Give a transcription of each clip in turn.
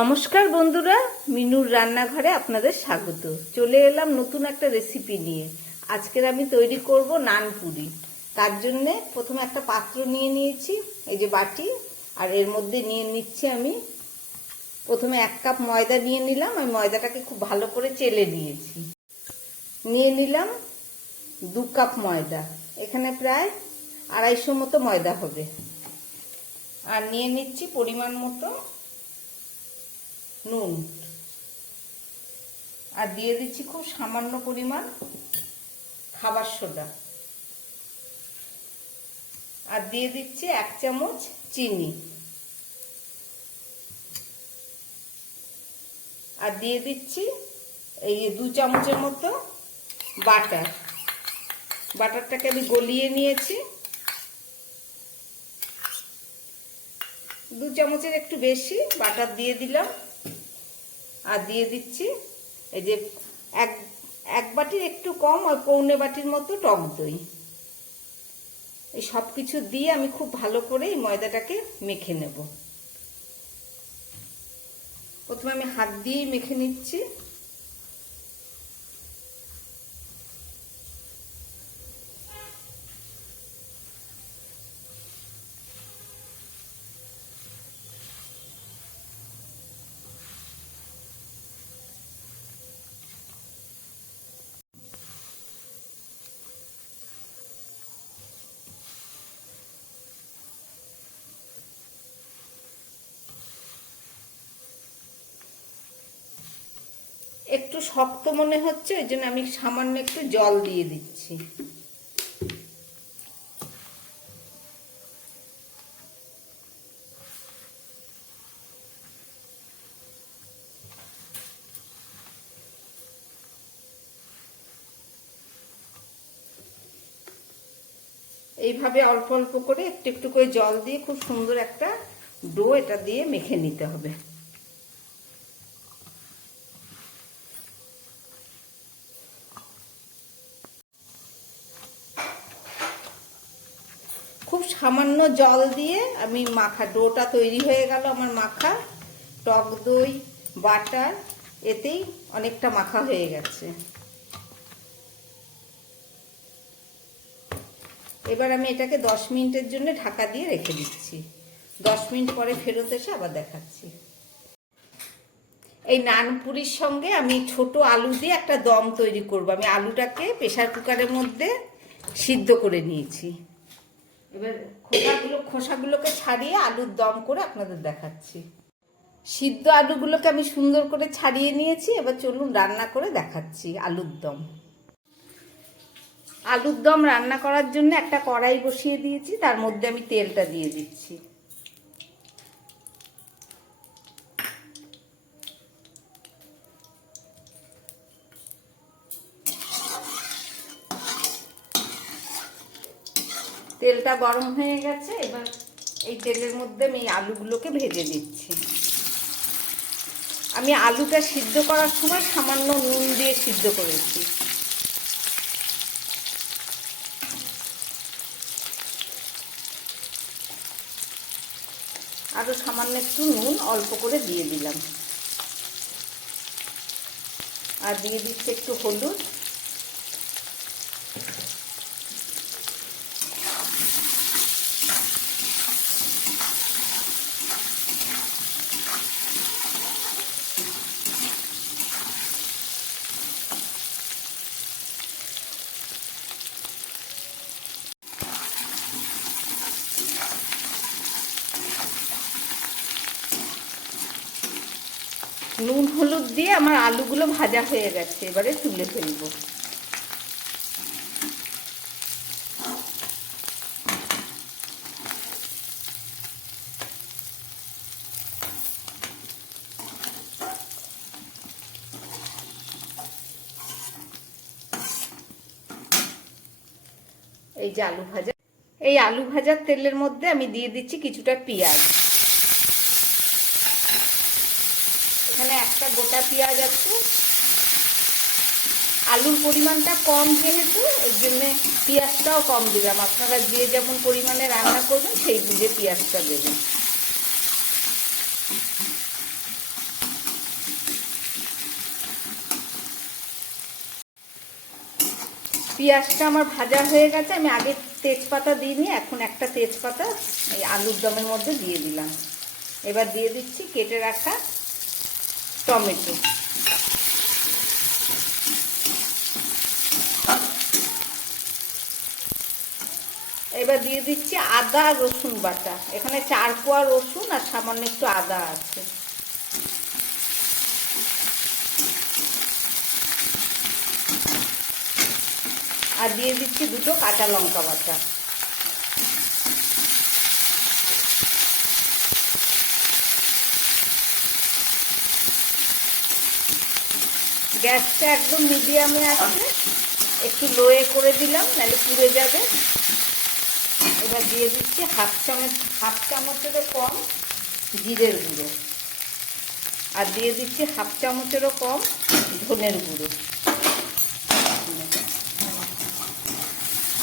নমস্কার বন্ধুরা, মিনুর রান্নাঘরে আপনাদের স্বাগত। চলে এলাম নতুন একটা রেসিপি নিয়ে। আজকের আমি তৈরি করব নানপুরি। তার জন্য প্রথমে একটা পাত্র নিয়ে নিয়েছি, এই যে বাটি, আর এর মধ্যে নিয়ে নিচ্ছি আমি প্রথমে 1 কাপ ময়দা নিয়ে নিলাম। আমি ময়দাটাকে খুব ভালো করে চেলে নিয়েছি। নিয়ে নিলাম 2 কাপ ময়দা, এখানে প্রায় 250 মতো ময়দা হবে। আর নিয়ে নিচ্ছি পরিমাণ মতো নুন, আর দিয়ে দিচ্ছি খুব সামান্য পরিমাণ খাবার সোডা, আর দিয়ে দিচ্ছি 1 চামচ চিনি, আর দিয়ে দিচ্ছি এই 2 চামচের মতো বাটার। বাটারটাকে আমি গলিয়ে নিয়েছি, 2 চামচের একটু বেশি বাটার দিয়ে দিলাম। আর দিয়ে দিচ্ছি এই যে এক বাটির একটু কম, আর পৌনে বাটির মতো টক দই। এই সব কিছু দিয়ে আমি খুব ভালো করে এই ময়দাটাকে মেখে নেব। প্রথমে আমি হাত দিয়েই মেখে নিচ্ছি। একটু শক্ত মনে হচ্ছে, ওই জন্য আমি সামান্য একটু জল দিয়ে দিচ্ছি। এইভাবে অল্প অল্প করে একটু একটু করে জল দিয়ে খুব সুন্দর একটা ডো এটা দিয়ে মেখে নিতে হবে। খুব সামান্য জল দিয়ে আমি মাখা ডোটা তৈরি হয়ে গেল আমার মাখা। টক দই, বাটার, এতেই অনেকটা মাখা হয়ে গেছে। এবার আমি এটাকে 10 মিনিটের জন্য ঢাকা দিয়ে রেখে দিচ্ছি। 10 মিনিট পরে ফেরত এসে আবার দেখাচ্ছি। এই নানপুরির সঙ্গে আমি ছোট আলু দিয়ে একটা দম তৈরি করব। আমি আলুটাকে প্রেসার কুকারের মধ্যে সিদ্ধ করে নিয়েছি। এবার খোসাগুলোকে ছাড়িয়ে আলুর দম করে আপনাদের দেখাচ্ছি। সিদ্ধ আলুগুলোকে আমি সুন্দর করে ছাড়িয়ে নিয়েছি। এবার চলুন রান্না করে দেখাচ্ছি আলুর দম। আলুর দম রান্না করার জন্য একটা কড়াই বসিয়ে দিয়েছি, তার মধ্যে আমি তেলটা দিয়ে দিচ্ছি। তেলটা গরম হয়ে গেছে, এবার এই তেলের মধ্যে আমি আলুগুলোকে ভেজে দিচ্ছি। আমি আলুটা সিদ্ধ করার সময় সামান্য নুন দিয়ে সিদ্ধ করেছি। আরও সামান্য একটু নুন অল্প করে দিয়ে দিলাম, আর দিয়ে দিচ্ছি একটু হলুদ, নুন হলুদ দিয়ে আমার আলুগুলো ভাজা হয়ে গেছে। এবারে তুলে ফেলবো। এই যে আলু ভাজা, এই আলু ভাজার তেলের মধ্যে আমি দিয়ে দিচ্ছি কিছুটা পেঁয়াজ। এখানে একটা গোটা পেঁয়াজ আছে। আলুর পরিমাণটা কম যেহেতু, এর জন্যে পেঁয়াজটাও কম দিলাম। আপনারা যে যেমন পরিমাণে রান্না করবেন সেই বুঝে পেঁয়াজটা দেবেন। পেঁয়াজটা আমার ভাজা হয়ে গেছে, আমি আগে তেজপাতা দিইনি, এখন একটা তেজপাতা এই আলুর দমের মধ্যে দিয়ে দিলাম। এবার দিয়ে দিচ্ছি কেটে রাখা টমেটো। এবার দিয়ে দিচ্ছি আদা রসুন বাটা। এখানে 4 কোয়া রসুন আর সামান্য একটু আদা আছে। আর দিয়ে দিচ্ছি 2টো কাঁচা লঙ্কা বাটা। গ্যাসটা একদম মিডিয়ামে আছে, একটু লোয়ে করে দিলাম, নাহলে পুড়ে যাবে। এবার দিয়ে দিচ্ছি হাফ চামচেরও কম জিরের গুঁড়ো, আর দিয়ে দিচ্ছি হাফ চামচেরও কম ধনের গুঁড়ো,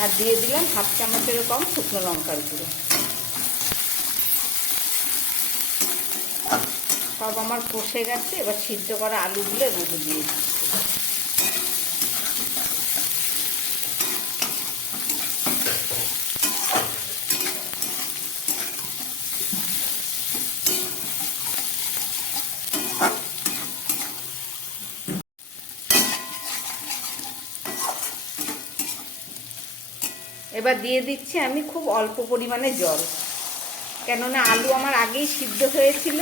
আর দিয়ে দিলাম হাফ চামচেরও কম শুকনো লঙ্কার গুঁড়ো। সব আমার কষে গেছে। এবার সিদ্ধ করা আলুগুলো এর মধ্যে দিয়ে দিচ্ছি। এবার দিয়ে দিচ্ছি আমি খুব অল্প পরিমাণে জল, কেননা আলু আমার আগেই সিদ্ধ হয়েছিল।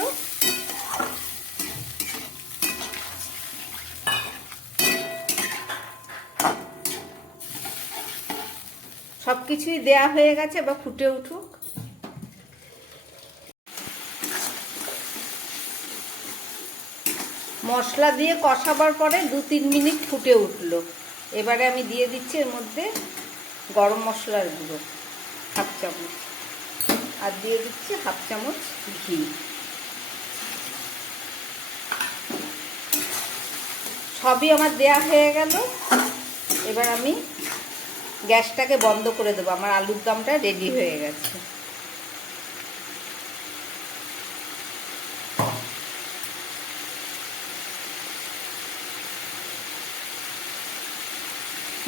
সব কিছুই দেয়া হয়ে গেছে, এবার ফুটে উঠুক। মশলা দিয়ে কষাবার পরে 2-3 মিনিট ফুটে উঠলো। এবারে আমি দিয়ে দিচ্ছি এর মধ্যে গরম মশলার গুঁড়ো হাফ চামচ, আর দিয়ে দিচ্ছি হাফ চামচ ঘি। সবই আমার দেয়া হয়ে গেল। এবার আমি গ্যাসটাকে বন্ধ করে দেবো। আমার আলুর দমটা রেডি হয়ে গেছে।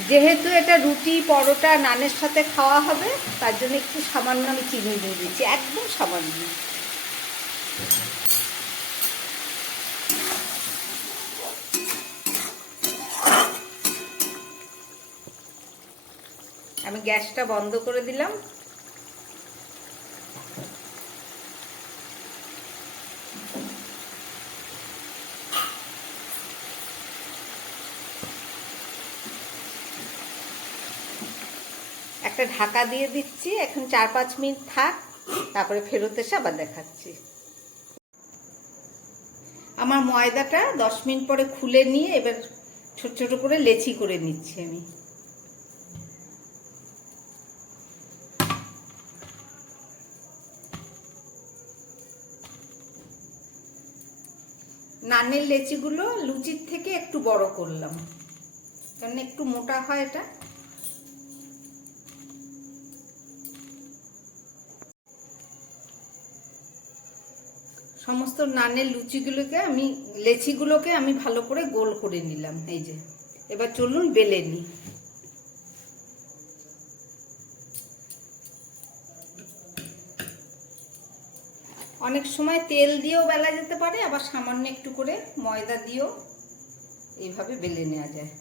যেহেতু এটা রুটি পরোটা নানের সাথে খাওয়া হবে, তার জন্য একটু সামান্য আমি চিনি দিয়ে দিচ্ছি, একদম সামান্য। আমি গ্যাসটা বন্ধ করে দিলাম। একটা ঢাকা দিয়ে দিচ্ছি, এখন 4-5 মিনিট থাক, তারপরে ফেরত এসে আবার দেখাচ্ছি। আমার ময়দাটা 10 মিনিট পরে খুলে নিয়ে এবার ছোট ছোট করে লেচি করে নিচ্ছি আমি। নানের লেচিগুলো লুচির থেকে একটু বড় করলাম, কারণ একটু মোটা হয় এটা। সমস্ত নানের লেচিগুলোকে আমি ভালো করে গোল করে নিলাম। এই যে, এবার চলুন বেলে নিই। অনেক সময় তেল দিয়েও বেলা যেতে পারে, আবার সামান্য একটু করে ময়দা দিয়েও এইভাবে বেলে নেওয়া যায়।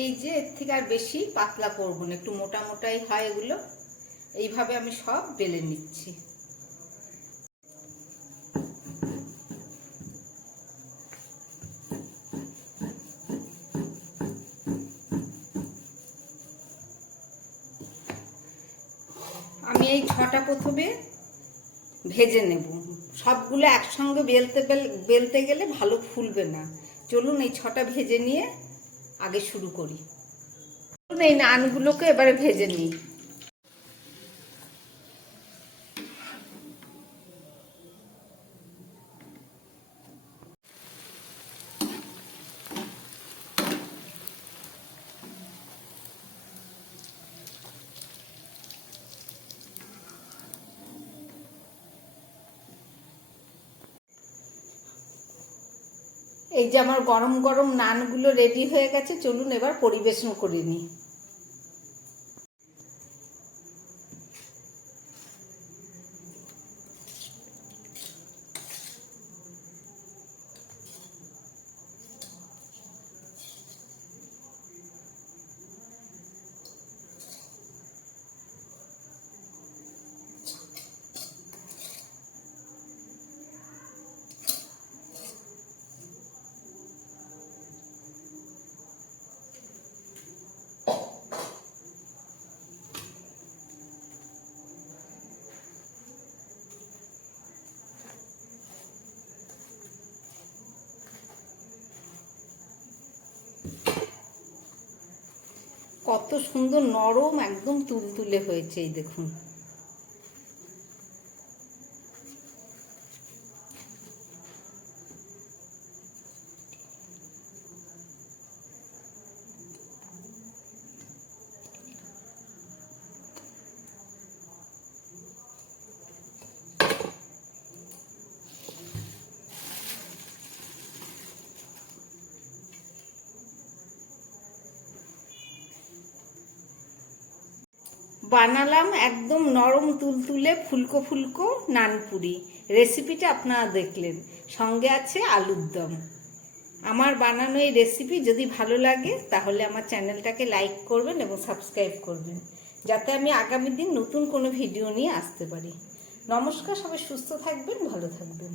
এই যে, এর থেকে আর বেশি পাতলা করব না, একটু মোটা মোটাই হয় এগুলো। এইভাবে আমি সব বেলে নিচ্ছি। আমি এই 6টা প্রথমে ভেজে নেব। সবগুলো একসঙ্গে বেলতে গেলে ভালো ফুলবে না। চলুন এই 6টা ভেজে নিয়ে আগে শুরু করি। এই নানগুলোকে এবারে ভেজে নিই। এই যে আমার গরম গরম নানগুলো রেডি হয়ে গেছে, চলুন এবার পরিবেশন করে নিই। কত সুন্দর নরম, একদম তুলতুলে হয়েছে, এই দেখুন। বানালাম একদম নরম তুলতুলে ফুলকো ফুলকো নানপুরি। রেসিপিটা আপনারা দেখলেন, সঙ্গে আছে আলুর দম। আমার বানানো এই রেসিপি যদি ভালো লাগে তাহলে আমার চ্যানেলটাকে লাইক করবেন এবং সাবস্ক্রাইব করবেন, যাতে আমি আগামী দিন নতুন কোনো ভিডিও নিয়ে আসতে পারি। নমস্কার, সবাই সুস্থ থাকবেন, ভালো থাকবেন।